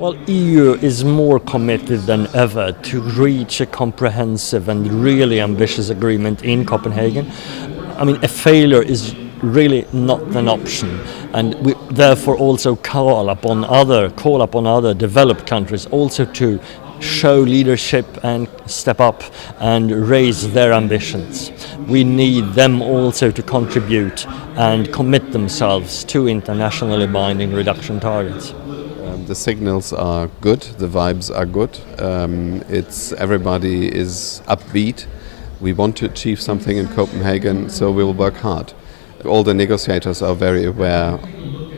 Well, EU is more committed than ever to reach a comprehensive and really ambitious agreement in Copenhagen. I mean, a failure is really not an option, and we therefore also call upon other developed countries also to show leadership and step up and raise their ambitions. We need them also to contribute and commit themselves to internationally binding reduction targets. The signals are good, the vibes are good. Everybody is upbeat. We want to achieve something in Copenhagen, so we will work hard. All the negotiators are very aware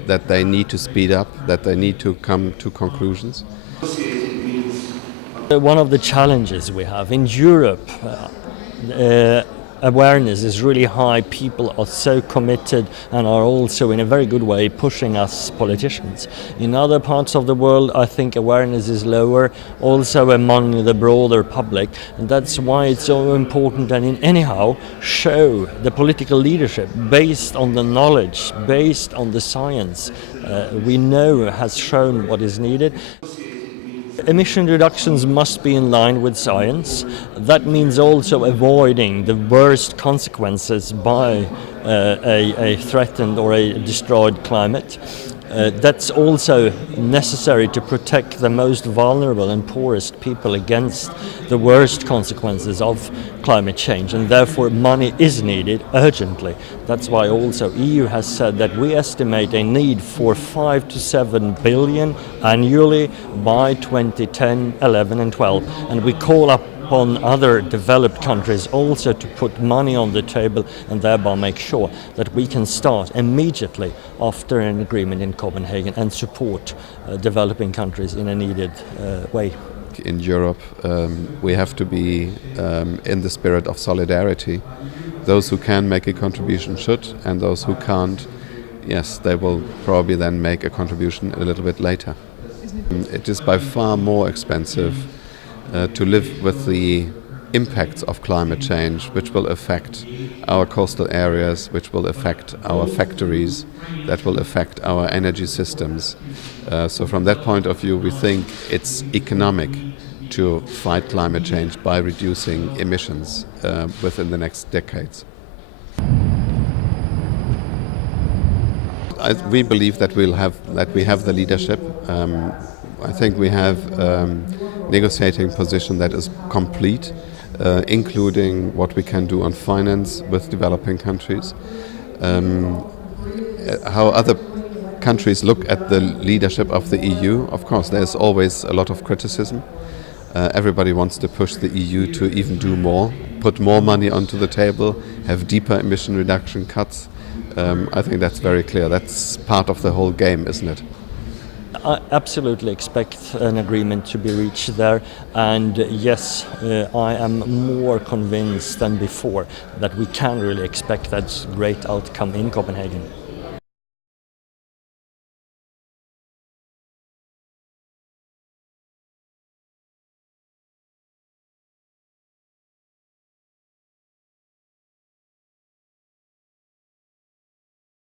that they need to speed up, that they need to come to conclusions. One of the challenges we have in Europe, awareness is really high. People are so committed and are also in a very good way pushing us politicians. In other parts of the world, I think awareness is lower, also among the broader public, and that's why it's so important that anyhow show the political leadership based on the knowledge, based on the science we know has shown what is needed. Emission reductions must be in line with science. That means also avoiding the worst consequences by a threatened or a destroyed climate. That's also necessary to protect the most vulnerable and poorest people against the worst consequences of climate change, and therefore money is needed urgently. That's why also EU has said that we estimate a need for 5 to 7 billion annually by 2010, 11 and 12, and we call upon other developed countries also to put money on the table and thereby make sure that we can start immediately after an agreement in Copenhagen and support developing countries in a needed way. In Europe, we have to be in the spirit of solidarity. Those who can make a contribution should, and those who can't, yes, they will probably then make a contribution a little bit later. It is by far more expensive to live with the impacts of climate change, which will affect our coastal areas, which will affect our factories, that will affect our energy systems. So from that point of view, we think it's economic to fight climate change by reducing emissions within the next decades. We believe that we have the leadership. I think we have negotiating position that is complete, including what we can do on finance with developing countries. How other countries look at the leadership of the EU, of course, there's always a lot of criticism. Everybody wants to push the EU to even do more, put more money onto the table, have deeper emission reduction cuts. I think that's very clear. That's part of the whole game, isn't it? I absolutely expect an agreement to be reached there, and yes, I am more convinced than before that we can really expect that great outcome in Copenhagen.